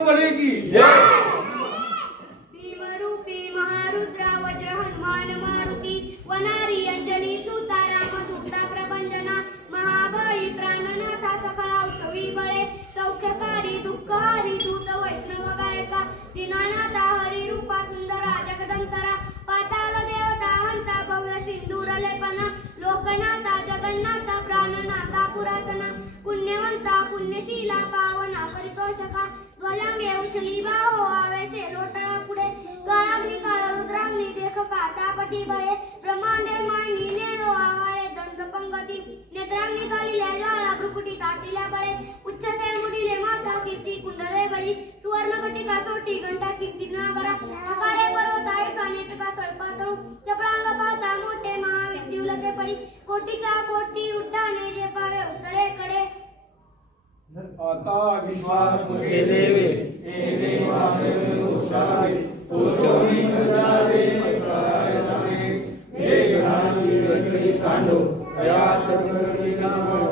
बनेगी। भीमरूपी महारुद्र वज्र हनुमान मारुती वनारी अंजनी सुता रामदूता प्रभंजना महाबळी प्राणनाथा सकळ औषधी बळे सौख्यकारी दुःखहारी दूत वैष्णव गायका दीनानाथा हरी रूपा सुंदरा जगदंतरा पाताल देवता हंता भव्य सिंदूर लेपना लोकनाथा जगन्नाथा प्राणनाथा पुरातना पुण्यवंता पुण्यशीला पावना परितोषका ध्वजांगे उचली बाहो आवेचे लोटळा पुढे काळाग्नी काळ रुद्राग्नी देख काटापटी बळे ब्रह्मांडे मांगी नेळो आवाळे दंत पंगती नेत्रांनी खालील्या ज्वाळा भ्रुकुटी ताटिल्या बळे उच्चते मुडीले माथा कीर्ती कुंडले बळी सुवर्ण कटिका सोटी घंटा कीर्ती नागरा अकारे पर्वताय सानेटका सळपातळू चपळांग पाहता मोठे महावीर दिवलते पडी कोटीच्या कोटी उड्डाणे जे पावे उत्तरेकडे आता विश्वास केलेवे एने वाहे उशाई उचोनी जावे मसायने हे ग्रांची रंगी सांडो या सत्कर्मी नामो